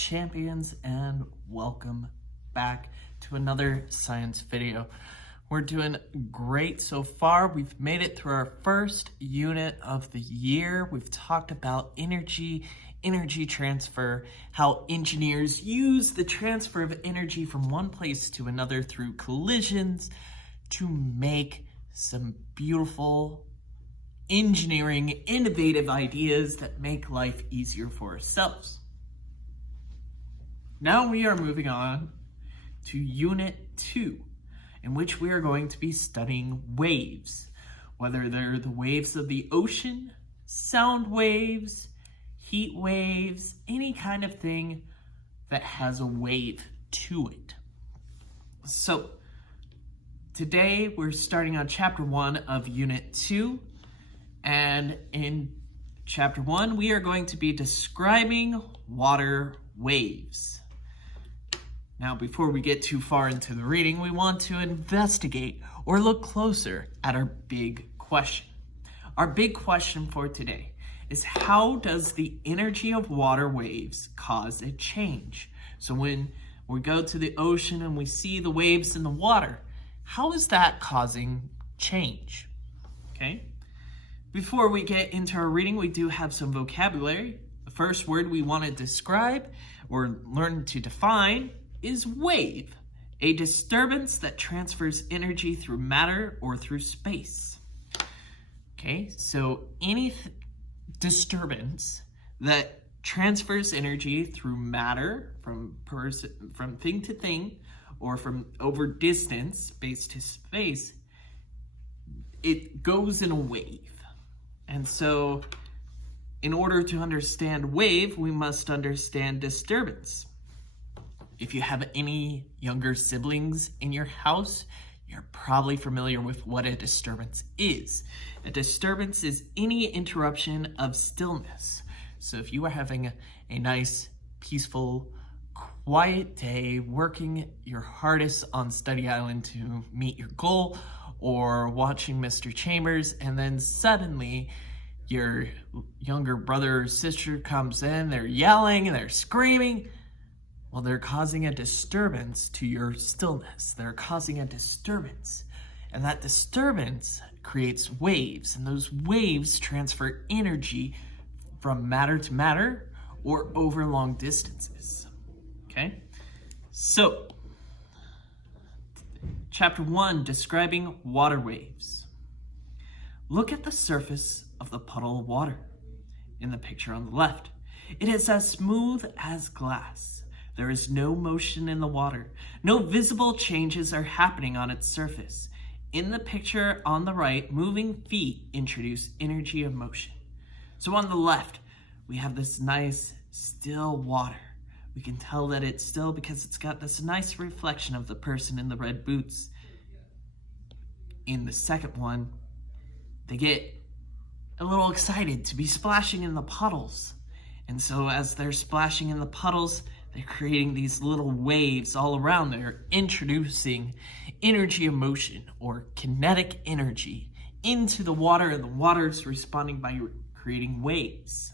champions, and welcome back to another science video. We're doing great so far. We've made it through our first unit of the year. We've talked about energy transfer, how engineers use the transfer of energy from one place to another through collisions to make some beautiful engineering, innovative ideas that make life easier for ourselves. Now we are moving on to Unit 2, in which we are going to be studying waves, whether they're the waves of the ocean, sound waves, heat waves, any kind of thing that has a wave to it. So today we're starting on Chapter 1 of Unit 2, and in Chapter 1 we are going to be describing water waves. Now, before we get too far into the reading, we want to investigate or look closer at our big question. Our big question for today is, how does the energy of water waves cause a change? So when we go to the ocean and we see the waves in the water, how is that causing change? Okay. Before we get into our reading, we do have some vocabulary. The first word we want to describe or learn to define is wave, a disturbance that transfers energy through matter or through space. Okay, so any disturbance that transfers energy through matter from thing to thing or from over distance, space to space, it goes in a wave. And so in order to understand wave, we must understand disturbance. If you have any younger siblings in your house, you're probably familiar with what a disturbance is. A disturbance is any interruption of stillness. So if you are having a nice, peaceful, quiet day, working your hardest on Study Island to meet your goal, or watching Mr. Chambers, and then suddenly your younger brother or sister comes in, they're yelling and they're screaming, well, they're causing a disturbance to your stillness. They're causing a disturbance. And that disturbance creates waves. And those waves transfer energy from matter to matter or over long distances. Okay? So, Chapter 1, describing water waves. Look at the surface of the puddle of water in the picture on the left. It is as smooth as glass. There is no motion in the water. No visible changes are happening on its surface. In the picture on the right, moving feet introduce energy of motion. So on the left, we have this nice still water. We can tell that it's still because it's got this nice reflection of the person in the red boots. In the second one, they get a little excited to be splashing in the puddles. And so as they're splashing in the puddles, they're creating these little waves all around. They're introducing energy of motion or kinetic energy into the water, and the water is responding by creating waves.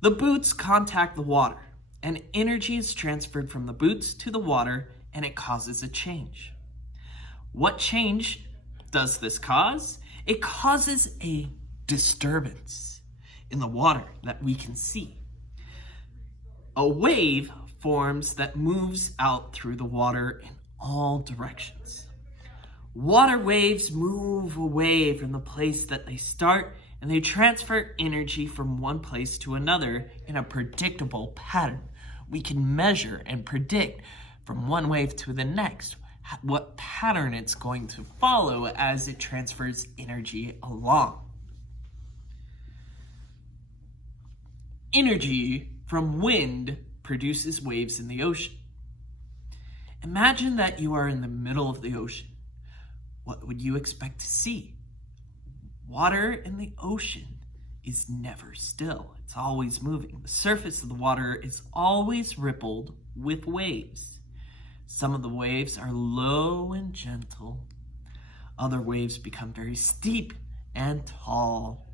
The boots contact the water, and energy is transferred from the boots to the water, and it causes a change. What change does this cause? It causes a disturbance in the water that we can see. A wave forms that moves out through the water in all directions. Water waves move away from the place that they start, and they transfer energy from one place to another in a predictable pattern. We can measure and predict from one wave to the next what pattern it's going to follow as it transfers energy along. Energy from wind produces waves in the ocean. Imagine that you are in the middle of the ocean. What would you expect to see? Water in the ocean is never still. It's always moving. The surface of the water is always rippled with waves. Some of the waves are low and gentle. Other waves become very steep and tall.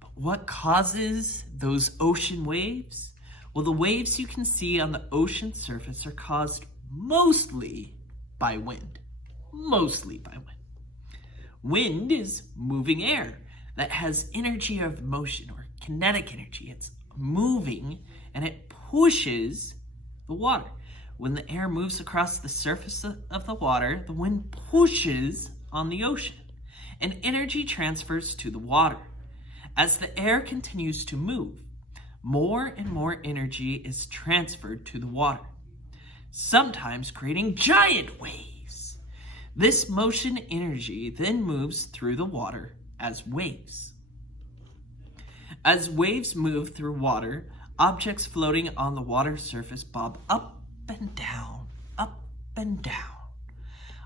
But what causes those ocean waves? Well, the waves you can see on the ocean surface are caused mostly by wind. Mostly by wind. Wind is moving air that has energy of motion or kinetic energy. It's moving and it pushes the water. When the air moves across the surface of the water, the wind pushes on the ocean and energy transfers to the water. As the air continues to move, more and more energy is transferred to the water, sometimes creating giant waves. This motion energy then moves through the water as waves. As waves move through water, objects floating on the water surface bob up and down, up and down.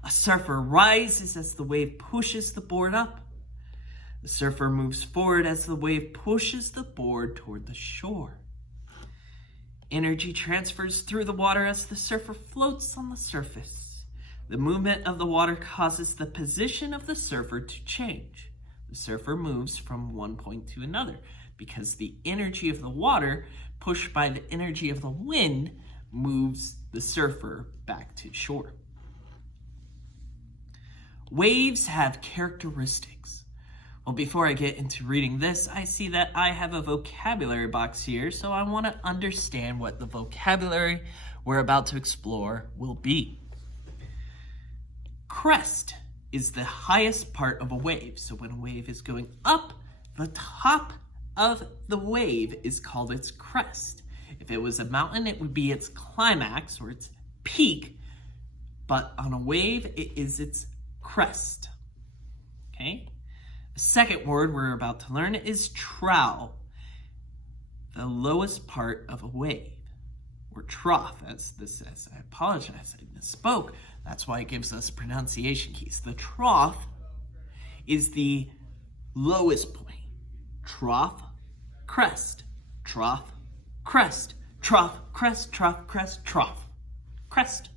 A surfer rises as the wave pushes the board up. The surfer moves forward as the wave pushes the board toward the shore. Energy transfers through the water as the surfer floats on the surface. The movement of the water causes the position of the surfer to change. The surfer moves from one point to another because the energy of the water pushed by the energy of the wind moves the surfer back to shore. Waves have characteristics. Well, before I get into reading this, I see that I have a vocabulary box here, so I want to understand what the vocabulary we're about to explore will be. Crest is the highest part of a wave. So when a wave is going up, the top of the wave is called its crest. If it was a mountain, it would be its climax or its peak, but on a wave, it is its crest. Okay? The second word we're about to learn is trough, the lowest part of a wave, or trough, as this says. I apologize, I misspoke. That's why it gives us pronunciation keys. The trough is the lowest point. Trough, crest, trough, crest, trough, crest, trough, crest, trough, crest.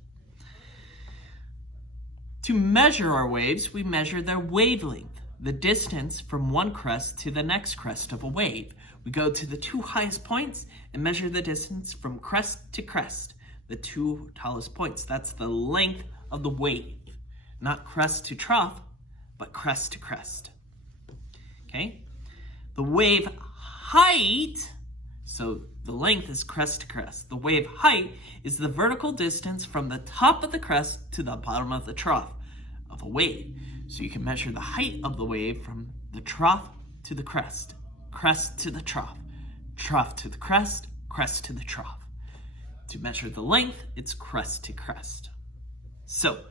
To measure our waves, we measure their wavelength, the distance from one crest to the next crest of a wave. We go to the two highest points and measure the distance from crest to crest, the two tallest points. That's the length of the wave. Not crest to trough, but crest to crest. Okay? The wave height, so the length is crest to crest. The wave height is the vertical distance from the top of the crest to the bottom of the trough of a wave. So you can measure the height of the wave from the trough to the crest to the trough to the crest to the trough. To measure the length, it's crest to crest. So,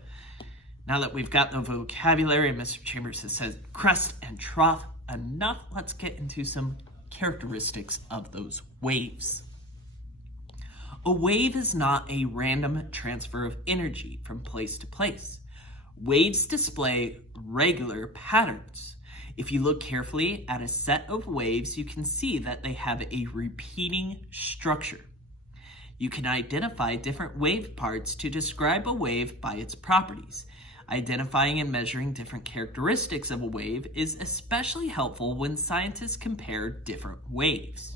now that we've got the vocabulary and Mr. Chambers has said crest and trough enough, let's get into some characteristics of those waves. A wave is not a random transfer of energy from place to place. Waves display regular patterns. If you look carefully at a set of waves, you can see that they have a repeating structure. You can identify different wave parts to describe a wave by its properties. Identifying and measuring different characteristics of a wave is especially helpful when scientists compare different waves.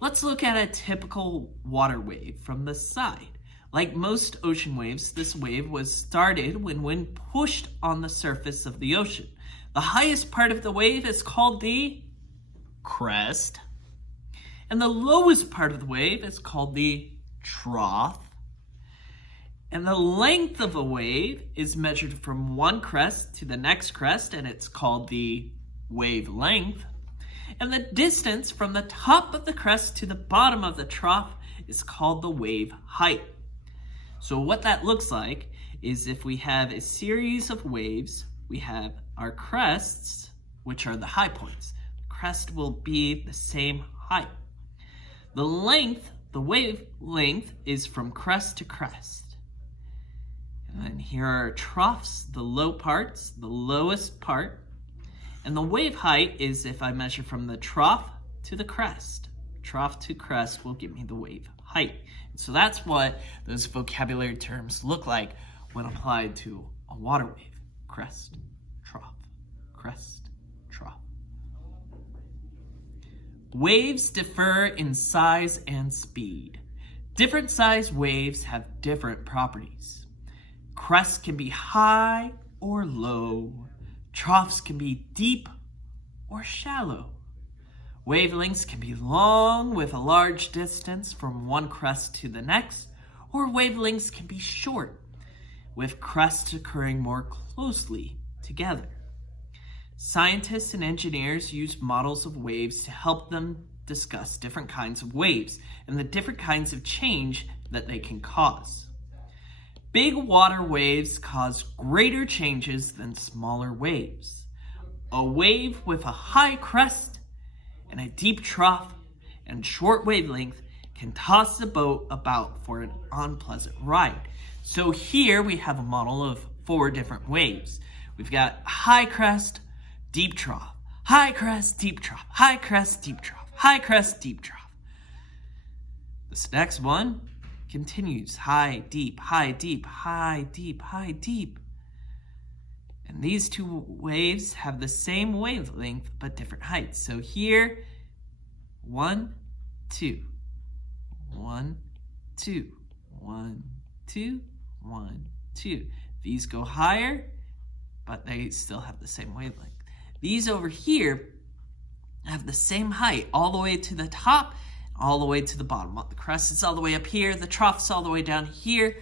Let's look at a typical water wave from the side. Like most ocean waves, this wave was started when wind pushed on the surface of the ocean. The highest part of the wave is called the crest, and the lowest part of the wave is called the trough. And the length of a wave is measured from one crest to the next crest, and it's called the wave length. And the distance from the top of the crest to the bottom of the trough is called the wave height. So what that looks like is if we have a series of waves, we have our crests, which are the high points. The crest will be the same height. The wave length is from crest to crest. And then here are our troughs, the low parts, the lowest part. And the wave height is if I measure from the trough to the crest. Trough to crest will give me the wave height. So that's what those vocabulary terms look like when applied to a water wave. Crest, trough, trough. Waves differ in size and speed. Different size waves have different properties. Crests can be high or low. Troughs can be deep or shallow. Wavelengths can be long with a large distance from one crest to the next, or wavelengths can be short with crests occurring more closely together. Scientists and engineers use models of waves to help them discuss different kinds of waves and the different kinds of change that they can cause. Big water waves cause greater changes than smaller waves. A wave with a high crest and a deep trough and short wavelength can toss the boat about for an unpleasant ride. So here we have a model of 4 different waves. We've got high crest, deep trough, high crest, deep trough, high crest, deep trough, high crest, deep trough. This next one continues high, deep, high, deep, high, deep, high, deep. And these 2 waves have the same wavelength but different heights. So here, 1, 2, 1, 2, 1, 2, 1, 2. These go higher, but they still have the same wavelength. These over here have the same height all the way to the top, all the way to the bottom. The crest is all the way up here, the trough's all the way down here,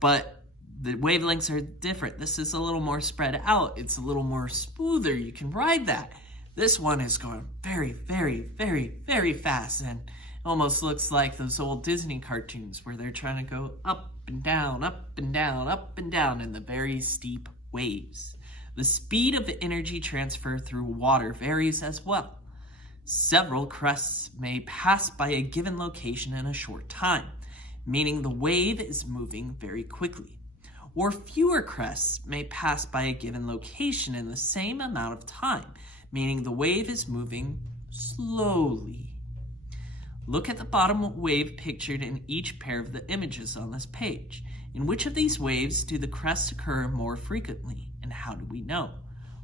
but the wavelengths are different. This is a little more spread out. It's a little more smoother. You can ride that. This one is going very, very, very, very fast, and almost looks like those old Disney cartoons where they're trying to go up and down, up and down, up and down in the very steep waves. The speed of the energy transfer through water varies as well. Several crests may pass by a given location in a short time, meaning the wave is moving very quickly. Or fewer crests may pass by a given location in the same amount of time, meaning the wave is moving slowly. Look at the bottom wave pictured in each pair of the images on this page. In which of these waves do the crests occur more frequently, and how do we know?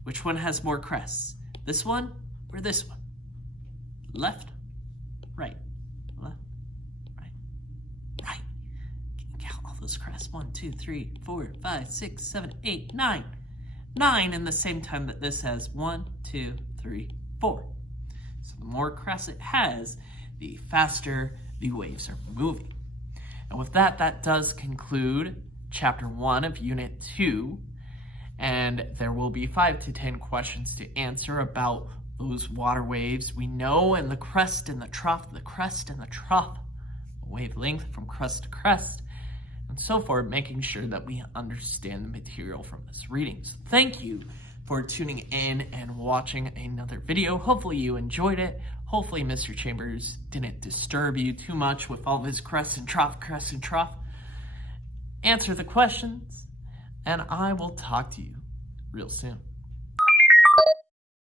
Which one has more crests? This one or this one? Left, right, left, right, right. Can you count all those crests? 1, 2, 3, 4, 5, 6, 7, 8, 9. 9 in the same time that this has 1, 2, 3, 4. So the more crests it has, the faster the waves are moving. And with that, that does conclude Chapter 1 of Unit 2. And there will be 5 to 10 questions to answer about those water waves we know, and the crest and the trough, the crest and the trough, wavelength from crest to crest, and so forth, making sure that we understand the material from this reading. So thank you for tuning in and watching another video. Hopefully you enjoyed it. Hopefully Mr. Chambers didn't disturb you too much with all of his crest and trough, crest and trough. Answer the questions, and I will talk to you real soon.